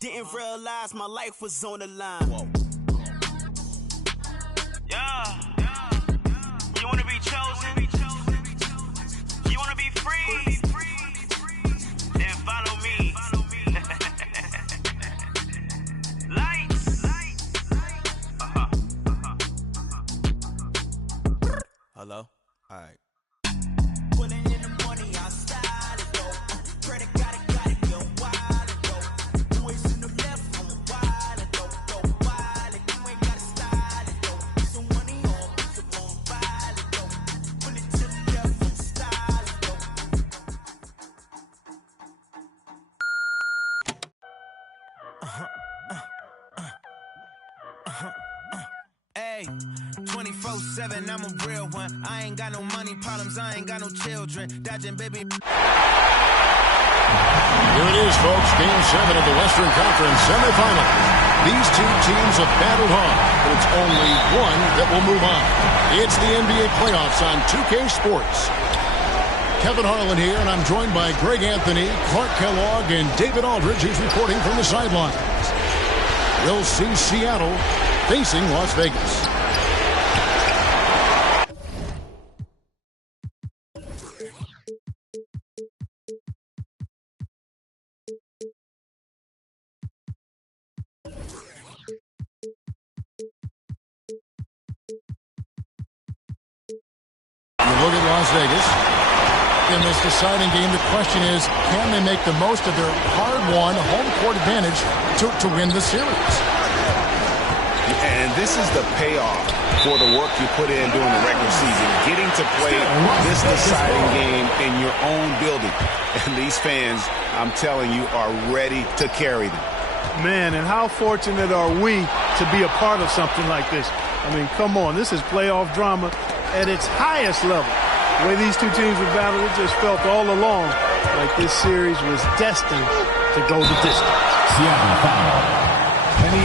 Didn't realize my life was on the line. Whoa. Yeah. You wanna be chosen? You wanna be free? Then follow me. Lights. Hello? All right. Put it in the money, I style it though. Credit got it, get wild though. Boys in the left, I'm wild though. Wild, you ain't gotta style it though. Some money on, some on file though. Put it to the left, I'm style it though. Hey, 24/7, I'm a real one. I ain't got no money problems, I ain't got no children. Dodging baby. Here it is, folks. Game 7 of the Western Conference semifinal. These two teams have battled hard, but it's only one that will move on. It's the NBA playoffs on 2K Sports. Kevin Harlan here, and I'm joined by Greg Anthony, Clark Kellogg, and David Aldridge, who's reporting from the sidelines. We'll see Seattle facing Las Vegas. Look at Las Vegas. In this deciding game, the question is, can they make the most of their hard-won home court advantage to win the series? And this is the payoff for the work you put in during the regular season. Getting to play this deciding game in your own building. And these fans, I'm telling you, are ready to carry them. Man, and how fortunate are we to be a part of something like this? I mean, come on, this is playoff drama at its highest level. The way these two teams were battled, it just felt all along like this series was destined to go the distance.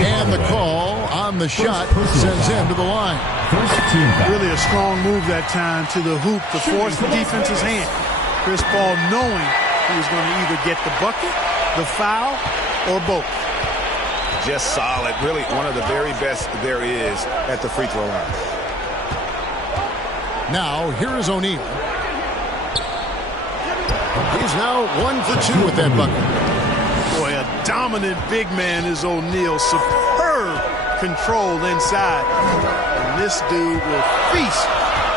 And the call on the shot sends him to the line. Really a strong move that time to the hoop to force the defense's hand. Chris Paul knowing he was going to either get the bucket, the foul, or both. Just solid. Really one of the very best there is at the free throw line. Now, here is O'Neal. He's now 1 for 2 with that bucket. Boy, a dominant big man is O'Neal. Superb control inside. And this dude will feast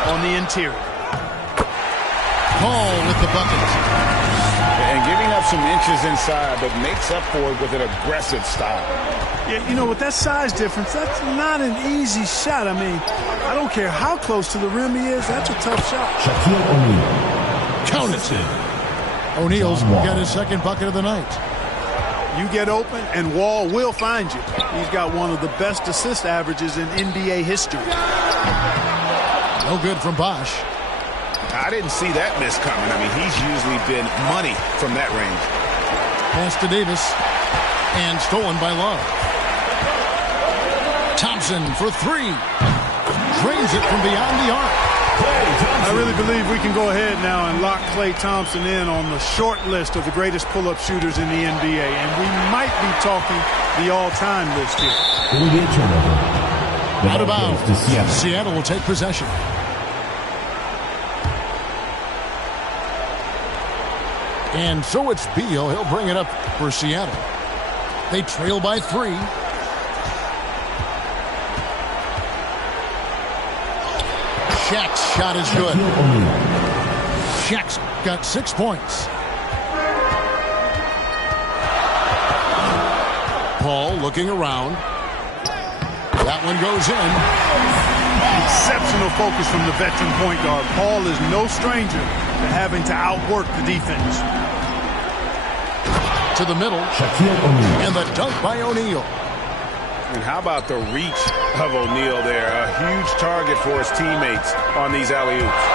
on the interior. Paul with the bucket. And giving up some inches inside, but makes up for it with an aggressive style. Yeah, you know, with that size difference, that's not an easy shot. I mean, I don't care how close to the rim he is. That's a tough shot. Shaquille O'Neal. Count it. O'Neal's got his second bucket of the night. You get open, and Wall will find you. He's got one of the best assist averages in NBA history. No good from Bosh. I didn't see that miss coming. I mean, he's usually been money from that range. Pass to Davis. And stolen by Love. Thompson for 3. Drains it from beyond the arc. I really believe we can go ahead now and lock Klay Thompson in on the short list of the greatest pull-up shooters in the NBA. And we might be talking the all-time list here. Out of bounds. Seattle will take possession. And so it's Beal. He'll bring it up for Seattle. They trail by 3. Shaq's shot is good. Shaq's got 6 points. Paul looking around. That one goes in. Exceptional focus from the veteran point guard. Paul is no stranger to having to outwork the defense. To the middle. And the dunk by O'Neal. And how about the reach of O'Neal there? A huge target for his teammates on these alley-oops.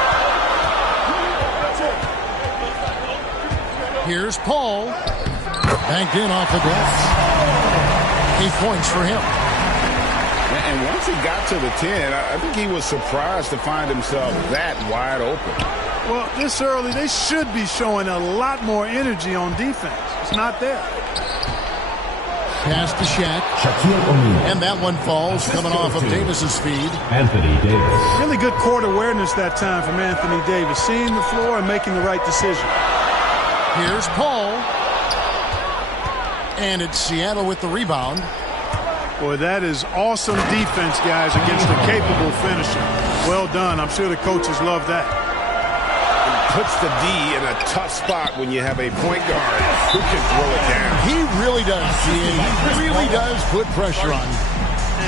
Here's Paul. Banked in off the glass. 8 points for him. And once he got to the 10, I think he was surprised to find himself that wide open. Well, this early, they should be showing a lot more energy on defense. It's not there. Pass to Shaq. Shaquille O'Neal. And that one falls, coming off of Davis's feed. Anthony Davis. Really good court awareness that time from Anthony Davis, seeing the floor and making the right decision. Here's Paul. And it's Seattle with the rebound. Boy, that is awesome defense, guys, against a capable finisher. Well done. I'm sure the coaches love that. Puts the D in a tough spot when you have a point guard who can throw it down. He really does, He really does put pressure on.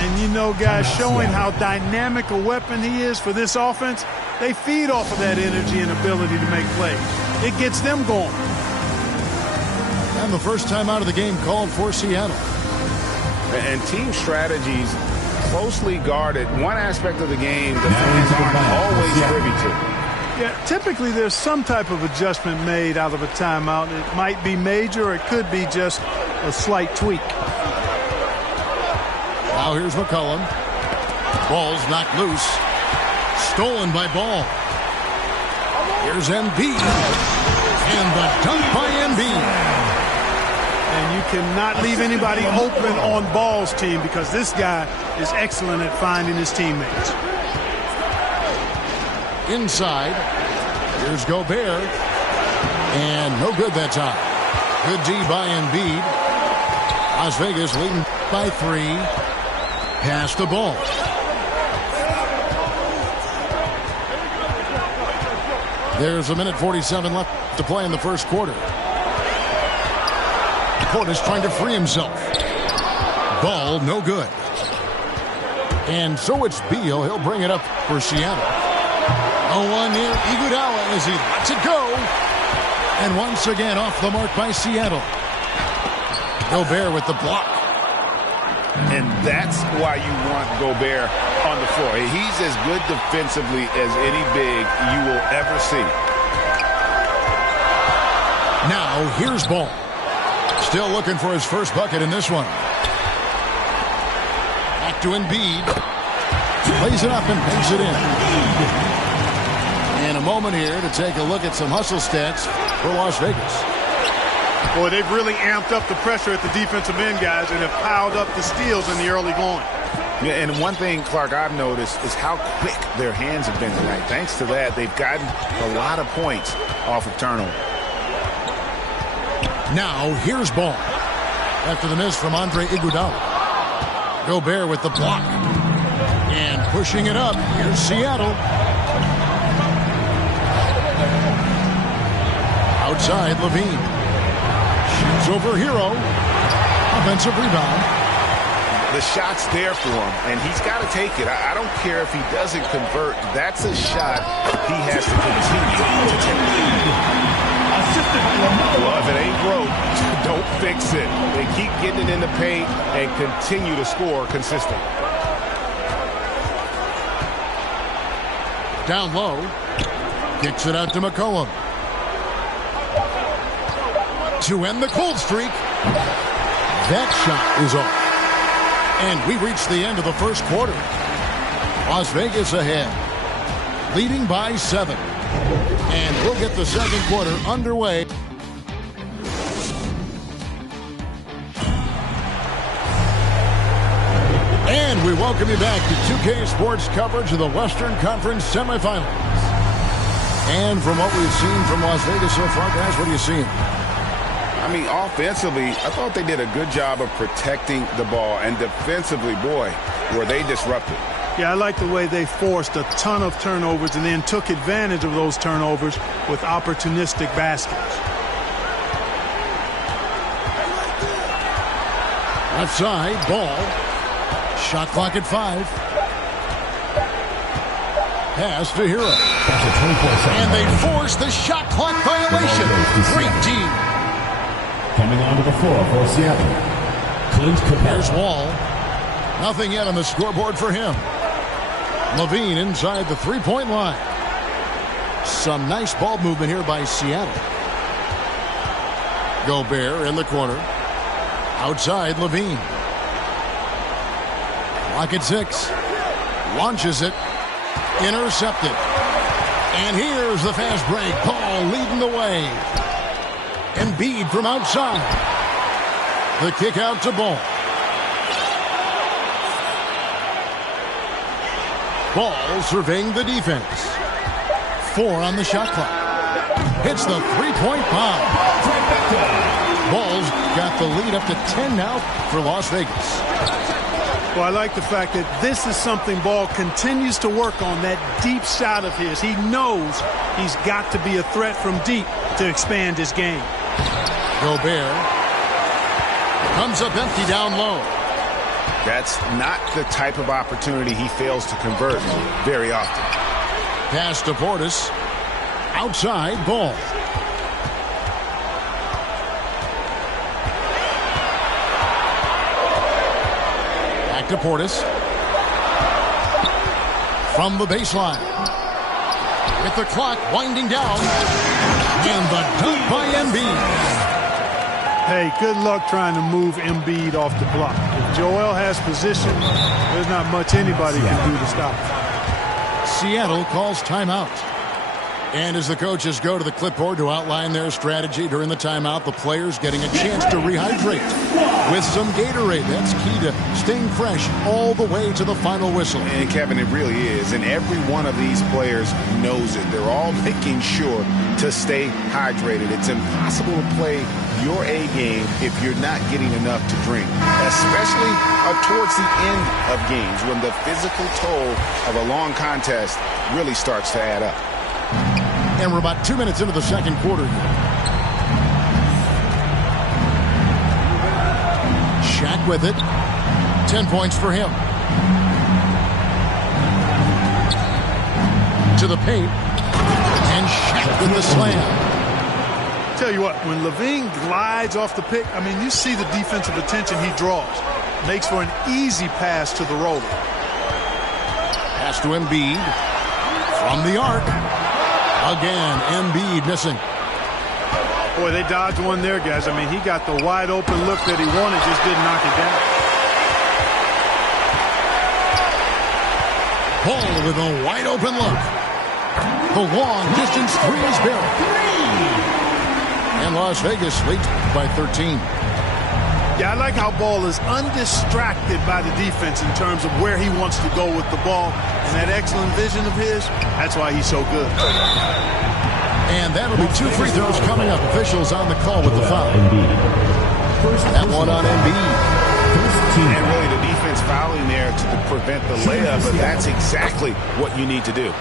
And you know, guys, showing how dynamic a weapon he is for this offense, they feed off of that energy and ability to make plays. It gets them going. And the first time out of the game called for Seattle. And team strategies closely guarded. One aspect of the game that fans aren't always privy to. Yeah, typically there's some type of adjustment made out of a timeout. It might be major, or it could be just a slight tweak. Now here's McCollum. Ball's knocked loose. Stolen by Ball. Here's Embiid. And the dunk by Embiid. And you cannot leave anybody open on Ball's team, because this guy is excellent at finding his teammates. Inside, here's Gobert, and no good that time. Good D by Embiid. Las Vegas leading by 3. Pass the ball. There's a minute 47 left to play in the first quarter. Portis trying to free himself. Ball, no good. And so it's Beal. He'll bring it up for Seattle. 0-1 near Iguodala as he lets it go. And once again off the mark by Seattle. Gobert with the block. And that's why you want Gobert on the floor. He's as good defensively as any big you will ever see. Now here's Ball. Still looking for his first bucket in this one. Back to Embiid. Plays it up and banks it in. And a moment here to take a look at some hustle stats for Las Vegas. Boy, they've really amped up the pressure at the defensive end, guys, and have piled up the steals in the early going. Yeah, and one thing, Clark, I've noticed is how quick their hands have been tonight. Thanks to that, they've gotten a lot of points off of turnover. Now, here's Ball. After the miss from Andre Iguodala. Gobert with the block. And pushing it up. Here's Seattle. Outside, Levine. Shoots over Hero. Offensive rebound. The shot's there for him, and he's got to take it. I don't care if he doesn't convert. That's a shot he has to continue to take. Well, if it ain't broke, don't fix it. They keep getting it in the paint and continue to score consistently. Down low. Kicks it out to McCollum. To end the cold streak. That shot is off. And we reach the end of the first quarter. Las Vegas ahead. Leading by 7. And we'll get the second quarter underway. And we welcome you back to 2K Sports coverage of the Western Conference semifinals. And from what we've seen from Las Vegas so far, guys, what are you seeing? I mean, offensively, I thought they did a good job of protecting the ball. And defensively, boy, were they disruptive. Yeah, I like the way they forced a ton of turnovers and then took advantage of those turnovers with opportunistic baskets. Left side, Ball. Shot clock at 5. Pass to Hero. And they force the shot clock violation. Great team. Coming onto the floor for Seattle, Clint Capella. There's Wall. Nothing yet on the scoreboard for him. Levine inside the three-point line. Some nice ball movement here by Seattle. Gobert in the corner. Outside, Levine. Clock at 6. Launches it. Intercepted. And here's the fast break. Paul leading the way. Embiid from outside. The kick out to Ball. Ball surveying the defense. 4 on the shot clock. Hits the three-point bomb. Ball's got the lead up to 10 now for Las Vegas. Well, I like the fact that this is something Ball continues to work on, that deep shot of his. He knows he's got to be a threat from deep to expand his game. Gobert comes up empty down low. That's not the type of opportunity he fails to convert very often. Pass to Portis. Outside, Ball. Back to Portis. From the baseline. With the clock winding down. And the dunk by Embiid. Hey, good luck trying to move Embiid off the block. If Joel has position, there's not much anybody can do to stop him. Seattle calls timeout. And as the coaches go to the clipboard to outline their strategy during the timeout, the players getting a chance to rehydrate with some Gatorade. That's key to staying fresh all the way to the final whistle. And Kevin, it really is. And every one of these players knows it. They're all making sure to stay hydrated. It's impossible to play your A game if you're not getting enough to drink, especially towards the end of games when the physical toll of a long contest really starts to add up. And we're about 2 minutes into the second quarter here. Shaq with it. 10 points for him. To the paint. And Shaq with the slam. Tell you what, when Levine glides off the pick, I mean, you see the defensive attention he draws. Makes for an easy pass to the roller. Pass to Embiid. From the arc. Again, Embiid missing. Boy, they dodged one there, guys. I mean, he got the wide open look that he wanted, just didn't knock it down. Ball with a wide open look. The long distance three is good. And Las Vegas leads by 13. Yeah, I like how Ball is undistracted by the defense in terms of where he wants to go with the ball. And that excellent vision of his, that's why he's so good. And that'll be 2 free throws coming up. Officials on the call with the foul. That one on Embiid. And really the defense fouling there to prevent the layup, but that's exactly what you need to do.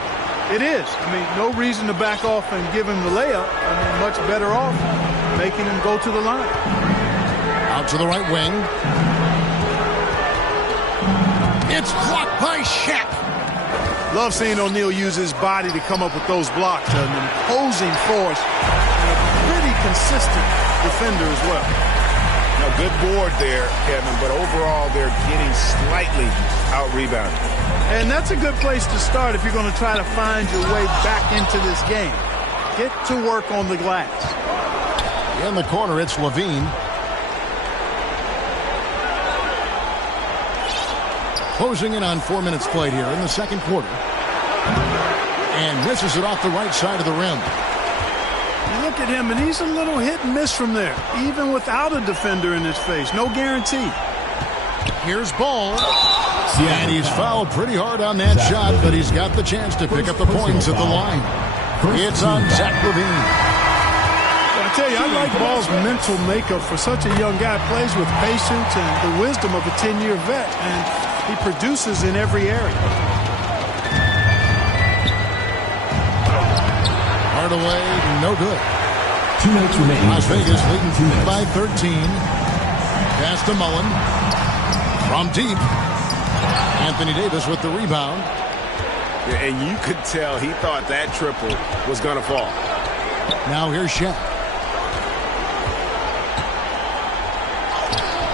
It is. I mean, no reason to back off and give him the layup. I mean, much better off making him go to the line. Out to the right wing. It's blocked by Shaq. Love seeing O'Neal use his body to come up with those blocks. An imposing force and a pretty consistent defender as well. Now, good board there, Kevin, but overall they're getting slightly out-rebounded. And that's a good place to start if you're going to try to find your way back into this game. Get to work on the glass. In the corner, it's Levine. Closing in on 4 minutes played here in the second quarter. And misses it off the right side of the rim. You look at him, and he's a little hit and miss from there, even without a defender in his face. No guarantee. Here's Ball. And he's fouled pretty hard on that shot, but he's got the chance to pick up the points at the line. It's on Zach LaVine. I tell you, I like Ball's mental makeup for such a young guy. Plays with patience and the wisdom of a 10-year vet, and he produces in every area. Hardaway, no good. 2 minutes remaining. Las Vegas leading by 13. Pass to Mullen. From deep. Anthony Davis with the rebound. And you could tell he thought that triple was going to fall. Now here's Shaq.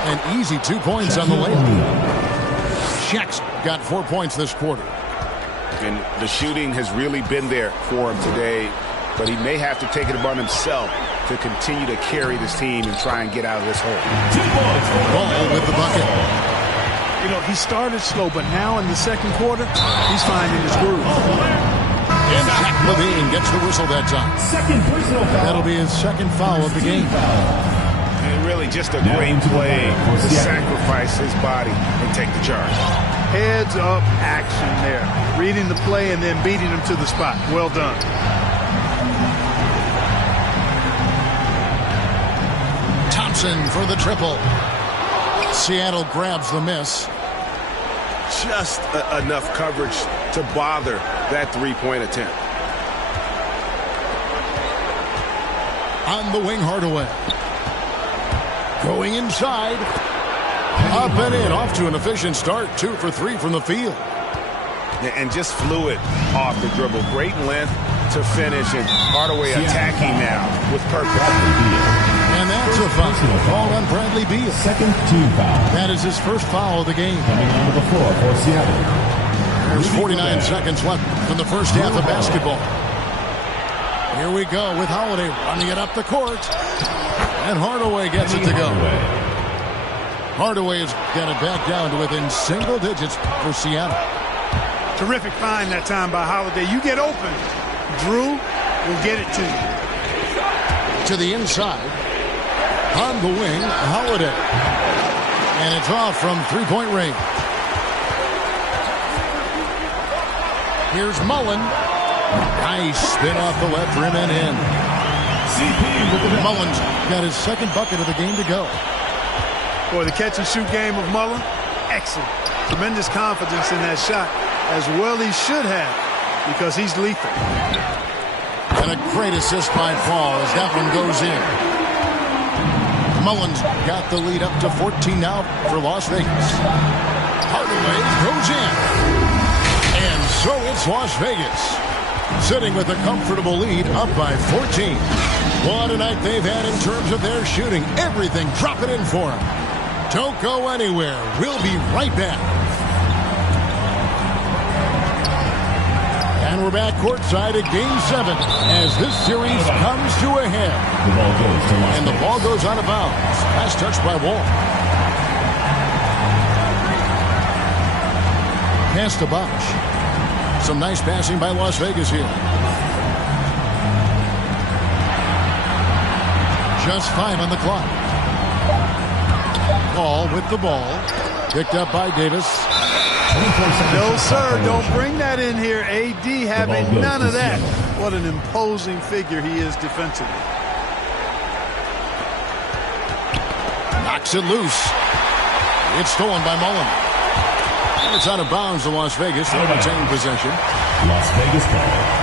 An easy 2 points on the layup. Shaq's got 4 points this quarter. And the shooting has really been there for him today, but he may have to take it upon himself to continue to carry this team and try and get out of this hole. Ball with the bucket. You know, he started slow, but now in the second quarter, he's finding his groove. And Zach LaVine gets the whistle that time. Second personal foul. That'll be his second foul of the game. And really And just a great play to sacrifice his body and take the charge. Heads-up action there. Reading the play and then beating him to the spot. Well done. Thompson for the triple. Seattle grabs the miss. Just enough coverage to bother that three-point attempt. On the wing, Hardaway. Going inside. Up and in. Off to an efficient start. 2 for 3 from the field. And just fluid off the dribble. Great length to finish. And Hardaway attacking now with purpose. And that's a foul. Ball on Bradley Beal. Second team foul. That is his first foul of the game. Coming onto the floor for Seattle. There's 49 seconds left in the first half of basketball. Here we go with Holiday running it up the court. And Hardaway gets it to go. Hardaway has got it back down to within single digits for Seattle. Terrific find that time by Holiday. You get open. Drew will get it to you. To the inside. On the wing, Holiday. And it's off from three-point range. Here's Mullen. Nice spin off the left rim and in. Mullen's got his second bucket of the game to go. Boy, the catch-and-shoot game of Mullen, excellent. Tremendous confidence in that shot, as well he should have, because he's lethal. And a great assist by Paul as that one goes in. Mullen's got the lead up to 14 now for Las Vegas. Hardaway goes in. And so it's Las Vegas, sitting with a comfortable lead up by 14. What a night they've had in terms of their shooting. Everything dropping in for them. Don't go anywhere. We'll be right back. And we're back courtside at Game 7 as this series comes to a head. The ball goes to Las And the Vegas. ball goes out of bounds. Last touch by Wall. Pass to Bosch. Some nice passing by Las Vegas here. Just 5 on the clock. Paul with the ball. Picked up by Davis. No, sir, don't bring that in here. AD having none of that. What an imposing figure he is defensively. Knocks it loose. It's stolen by Mullen. It's out of bounds to Las Vegas. They'll retain possession. Las Vegas ball.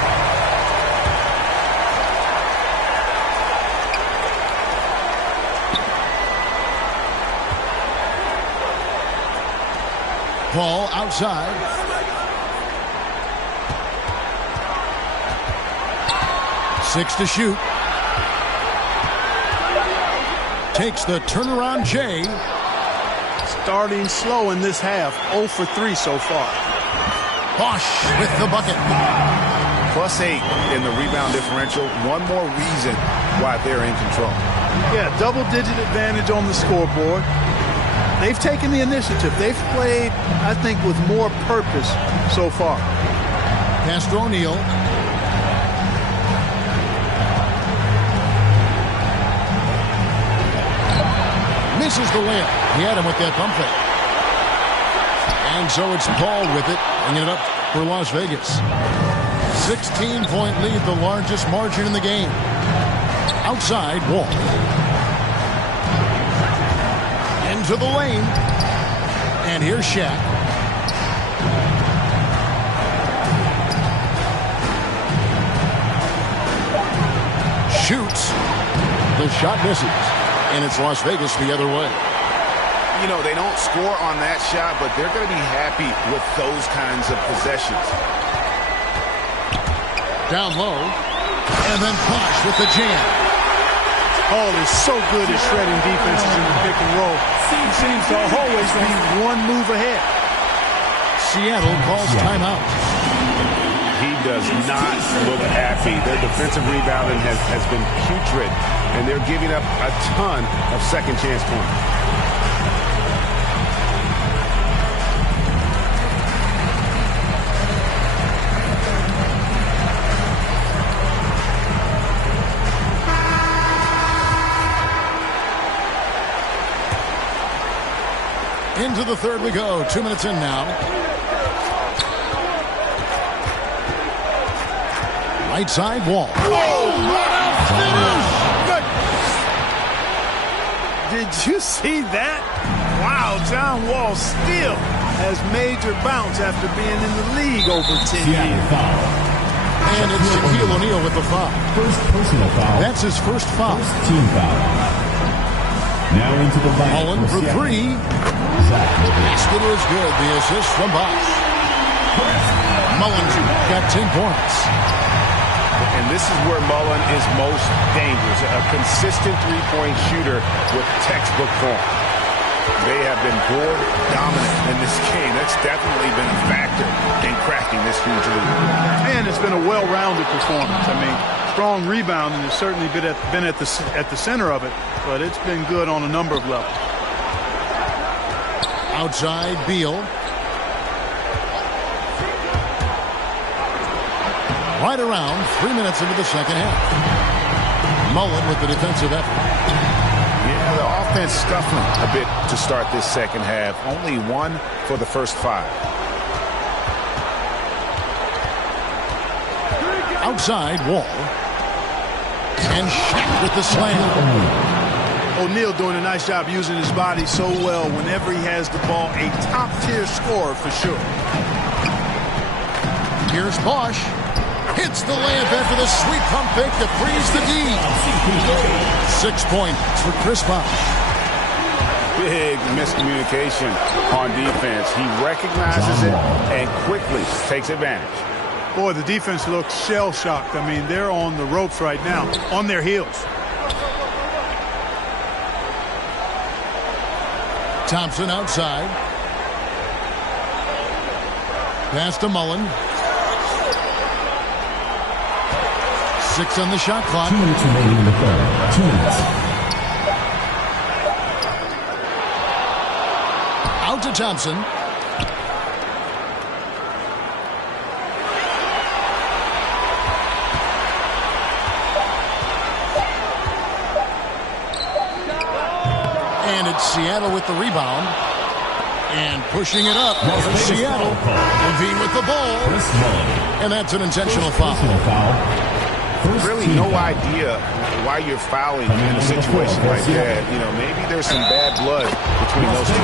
Paul outside. Six to shoot. Takes the turnaround Jay. Starting slow in this half. 0 for 3 so far. Bosch with the bucket. +8 in the rebound differential. One more reason why they're in control. Yeah, double-digit advantage on the scoreboard. They've taken the initiative. They've played, I think, with more purpose so far. Pass to O'Neal. Misses the layup. He had him with that bump fake. And so it's Paul with it, bringing it up for Las Vegas. 16-point lead, the largest margin in the game. Outside, Wall. Into the lane. And here's Shaq. Shoots. The shot misses. And it's Las Vegas the other way. You know, they don't score on that shot, but they're going to be happy with those kinds of possessions. Down low. And then Bosch with the jam. Paul is so good at shredding defenses in the pick and roll. He seems to always be one move ahead. Seattle calls timeout. He does not look happy. Their defensive rebounding has been putrid, and they're giving up a ton of second chance points. Into the third we go. 2 minutes in now. Right side, Wall. Oh, what a finish! Did you see that? Wow, John Wall still has major bounce after being in the league over 10 years. And it's Shaquille O'Neal with the foul. First personal foul. That's his first foul. First team foul. Now into the line. Mullen for three. Basket is good. The assist from Bosh. Mullen got 10 points. And this is where Mullen is most dangerous. A consistent three-point shooter with textbook form. They have been board dominant in this game. That's definitely been a factor in cracking this huge lead. And it's been a well-rounded performance. I mean, strong rebounding has certainly been at the center of it, but it's been good on a number of levels. Outside, Beal. Right around 3 minutes into the second half. Mullen with the defensive effort. Yeah, the offense scuffling a bit to start this second half. Only one for the first 5. Outside, Wall. And Shaq with the slam. O'Neal doing a nice job using his body so well whenever he has the ball. A top-tier scorer for sure. Here's Bosh. Hits the layup after the sweet pump fake to freeze the D. 6 points for Chris Bosh. Big miscommunication on defense. He recognizes it and quickly takes advantage. Boy, the defense looks shell-shocked. I mean, they're on the ropes right now, on their heels. Thompson outside. Pass to Mullen. 6 on the shot clock. 2 minutes remaining in the third. 2 minutes. Out to Thompson. And it's Seattle with the rebound. And pushing it up. Seattle. Levine with the ball. And that's an intentional foul. Really no idea why you're fouling in a situation like that. You know, maybe there's some bad blood between those two.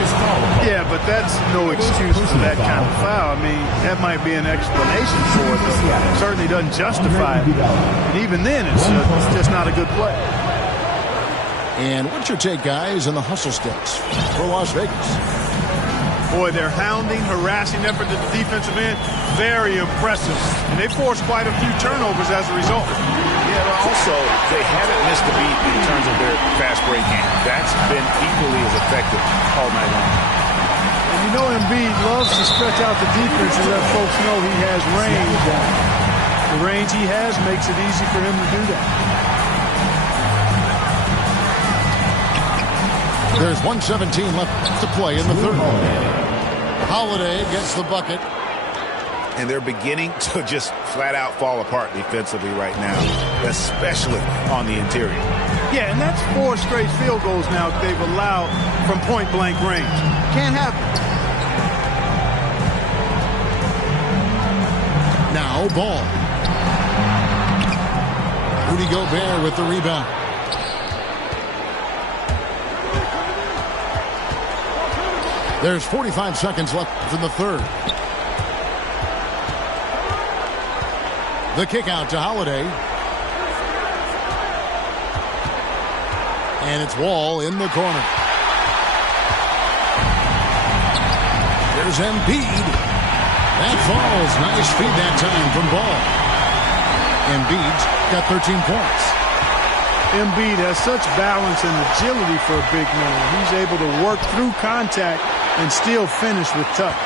Yeah, but that's no excuse for that kind of foul. I mean, that might be an explanation for it, but certainly doesn't justify it. And even then, it's just not a good play. And what's your take, guys, on the hustle sticks for Las Vegas? Boy, their hounding, harassing effort at the defensive end, very impressive. And they forced quite a few turnovers as a result. Yeah, but also, they haven't missed a beat in terms of their fast break game. That's been equally as effective all night long. And you know Embiid loves to stretch out the defense and let folks know he has range. The range he has makes it easy for him to do that. There's 1:17 left to play in the third. Holiday gets the bucket. And they're beginning to just flat out fall apart defensively right now, especially on the interior. Yeah, and that's 4 straight field goals now that they've allowed from point-blank range. Can't happen. Now ball. Rudy Gobert with the rebound. There's 45 seconds left in the third. The kick out to Holiday. And it's Wall in the corner. There's Embiid. That falls. Nice feed that time from Ball. Embiid's got 13 points. Embiid has such balance and agility for a big man. He's able to work through contact and still finish with touch.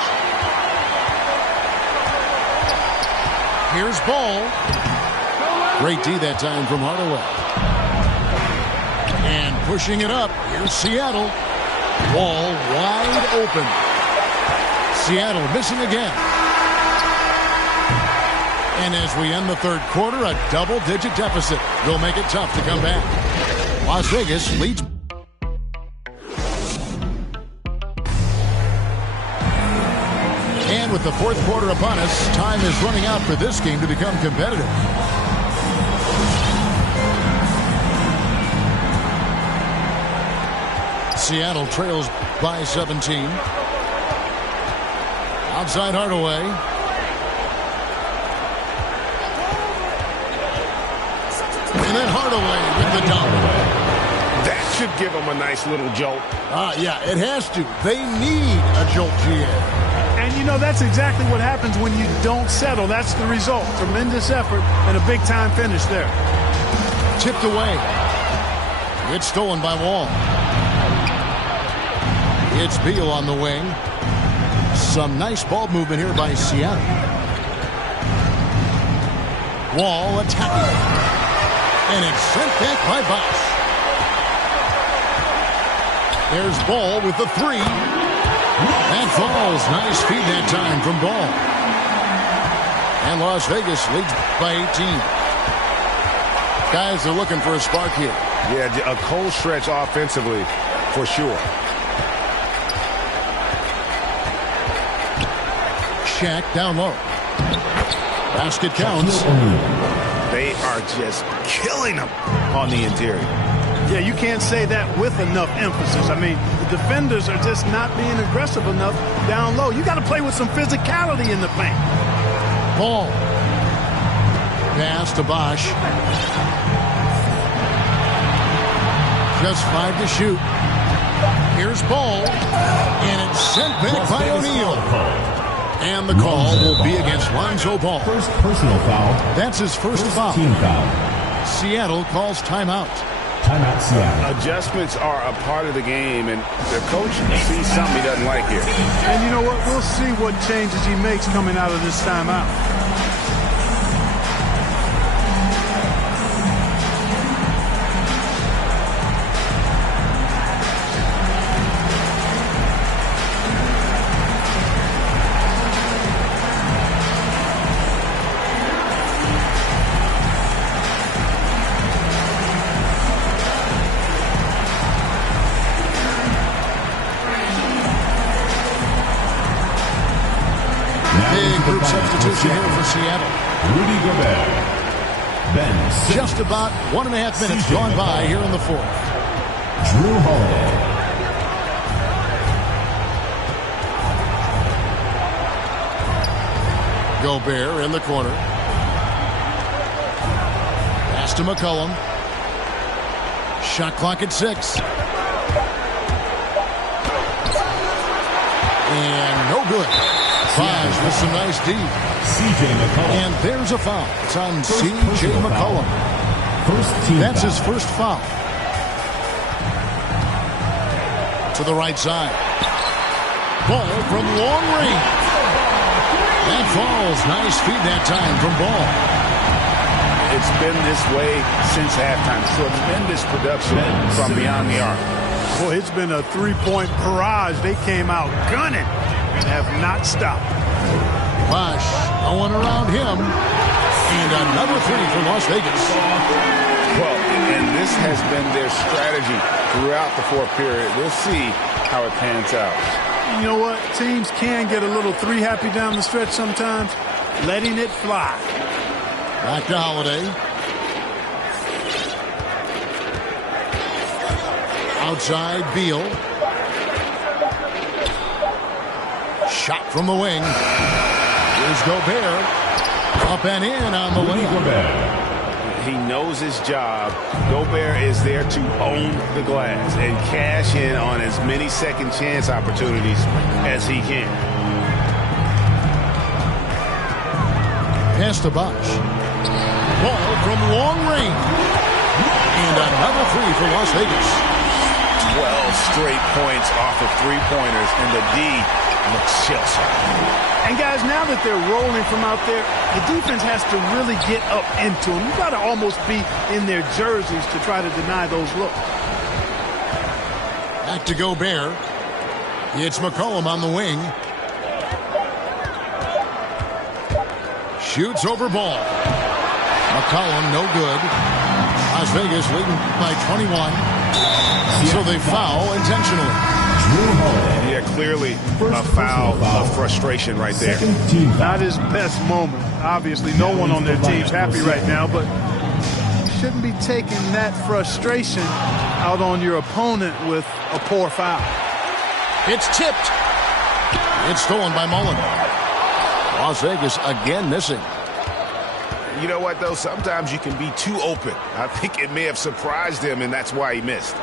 Here's Ball. Great D that time from Hardaway. And pushing it up. Here's Seattle. Wall wide open. Seattle missing again. And as we end the third quarter, a double-digit deficit will make it tough to come back. Las Vegas leads. And with the fourth quarter upon us, time is running out for this game to become competitive. Seattle trails by 17. Outside Hardaway. And then Hardaway with the dunk. That should give them a nice little jolt. Yeah, it has to. They need a jolt, GA. And, you know, that's exactly what happens when you don't settle. That's the result. Tremendous effort and a big-time finish there. Tipped away. It's stolen by Wall. It's Beal on the wing. Some nice ball movement here by Seattle. Wall attacking. And it's sent back by Bosh. There's Ball with the three. That falls. Nice feed that time from Ball. And Las Vegas leads by 18. Guys are looking for a spark here. Yeah, a cold stretch offensively for sure. Shaq down low. Basket counts. They are just killing them on the interior. Yeah, you can't say that with enough emphasis. I mean, the defenders are just not being aggressive enough down low. You got to play with some physicality in the paint. Ball. Pass to Bosh. Just 5 to shoot. Here's Ball. And it's sent back by O'Neal. And the call will be against Lonzo Ball. First personal foul. That's his first foul. Team foul. Seattle calls timeout. Timeout, Seattle. Adjustments are a part of the game, and their coach sees something he doesn't like here. And you know what? We'll see what changes he makes coming out of this timeout. Big group substitution here for Seattle. Rudy Gobert. Ben Simmons. Just about 1.5 minutes gone by here in the fourth. Drew Holiday. Gobert in the corner. Pass to McCollum. Shot clock at 6. And no good. Bosh with some nice D. C.J. McCollum. And there's a foul. It's on C.J. McCollum. First team That's foul. his first foul. To the right side. Ball from long range. That falls. Nice feed that time from Ball. It's been this way since halftime. Tremendous production from beyond the arc. Boy, it's been a three-point barrage. They came out gunning and have not stopped. Bosh going around him. And another three for Las Vegas. Well, and this has been their strategy throughout the fourth period. We'll see how it pans out. You know what? Teams can get a little three-happy down the stretch sometimes. Letting it fly. Back to Holiday. Outside, Beal. Shot from the wing. Here's Gobert. Up and in on the Rudy wing. Gobert. He knows his job. Gobert is there to own the glass and cash in on as many second chance opportunities as he can. Pass to Bosh. Ball from long range. And another three for Las Vegas. 12 straight points off of three-pointers, and the D looks shell-shocked. And guys, now that they're rolling from out there, the defense has to really get up into them. You got to almost be in their jerseys to try to deny those looks. Back to Gobert. It's McCollum on the wing. Shoots over Ball. McCollum no good. Las Vegas leading by 21. So they foul intentionally. Drew Holiday. Yeah, clearly First a foul personal of frustration right there. Second team foul. Not his best moment. Obviously, no one on their team's happy right now, but you shouldn't be taking that frustration out on your opponent with a poor foul. It's tipped. It's stolen by Mullen. Las Vegas again missing. You know what, though? Sometimes you can be too open. I think it may have surprised him, and that's why he missed.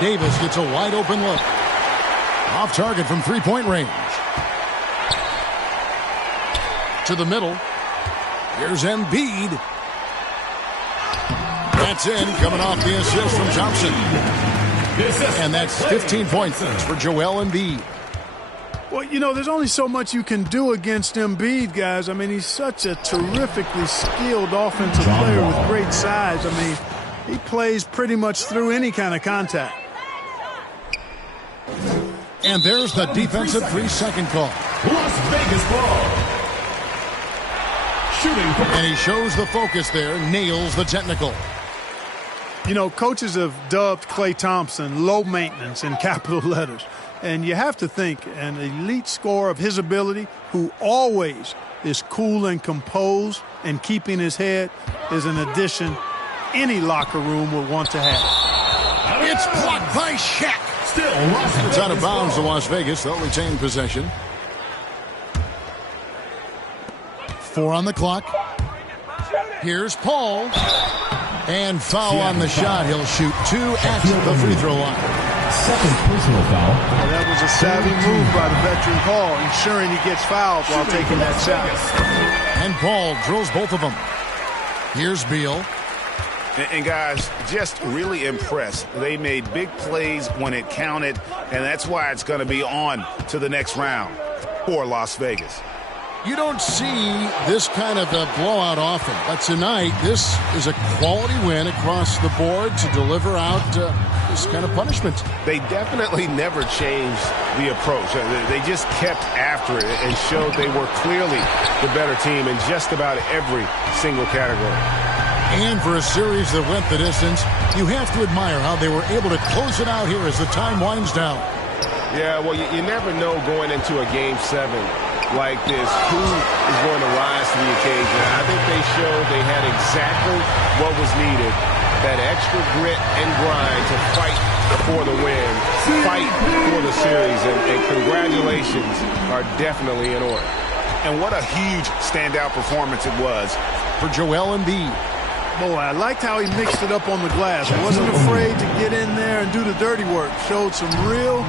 Davis gets a wide open look. Off target from three-point range. To the middle. Here's Embiid. That's in, coming off the assist from Thompson. And that's 15 points for Joel Embiid. Well, you know, there's only so much you can do against Embiid, guys. I mean, he's such a terrifically skilled offensive player with great size. I mean, he plays pretty much through any kind of contact. And there's the defensive 3-second call. Las Vegas ball. Shooting. And he shows the focus there, nails the technical. You know, coaches have dubbed Klay Thompson low maintenance in capital letters. And you have to think an elite scorer of his ability, who always is cool and composed and keeping his head, is an addition any locker room would want to have. It's blocked by Shaq. Still, It's out of bounds to Las Vegas. They'll retain possession. 4 on the clock. Here's Paul. And foul on the shot. He'll shoot 2 at the free throw line. Second personal foul. Well, that was a savvy move by the veteran Paul, ensuring he gets fouled while taking that shot. And Paul drills both of them. Here's Beal. And guys, just really impressed. They made big plays when it counted, and that's why it's going to be on to the next round for Las Vegas. You don't see this kind of a blowout often, but tonight this is a quality win across the board to deliver out this kind of punishment. They definitely never changed the approach. They just kept after it and showed they were clearly the better team in just about every single category. And for a series that went the distance, you have to admire how they were able to close it out here as the time winds down. Yeah, well, you never know going into a Game 7 like this who is going to rise to the occasion. I think they showed they had exactly what was needed, that extra grit and grind to fight for the win, fight for the series, and congratulations are definitely in order. And what a huge standout performance it was For Joel Embiid. Boy, I liked how he mixed it up on the glass. Wasn't afraid to get in there and do the dirty work. Showed some real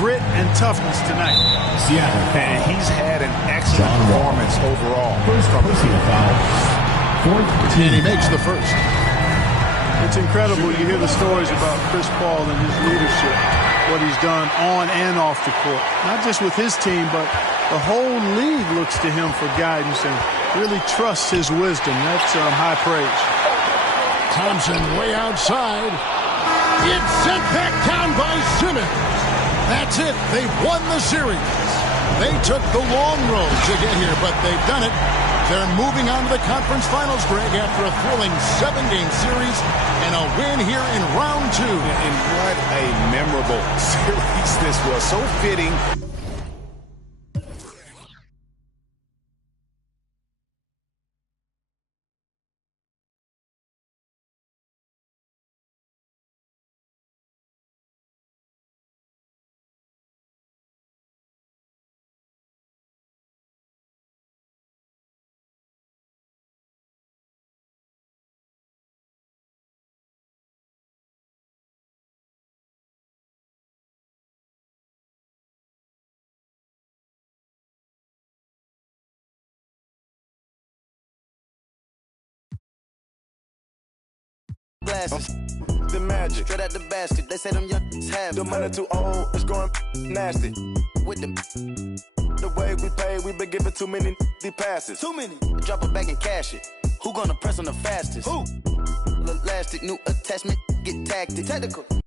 grit and toughness tonight. Seattle foul. And he's had an excellent performance overall. First personal foul. Fourth team. And he makes the first. It's incredible. You hear the stories about Chris Paul and his leadership, what he's done on and off the court. Not just with his team, but the whole league looks to him for guidance and really trusts his wisdom. That's high praise. Thompson way outside. It's sent back down by Simmons. That's it. They've won the series. They took the long road to get here, but they've done it. They're moving on to the conference finals, Greg, after a thrilling 7-game series and a win here in round 2. And what a memorable series this was. So fitting. Glasses, the magic, straight out the basket. They say them young have the money too old. It's going nasty with them. The way we play, we been giving too many passes. Too many. Drop it back and cash it. Who gonna press on the fastest? Who? Elastic, new attachment, get tactic. Technical.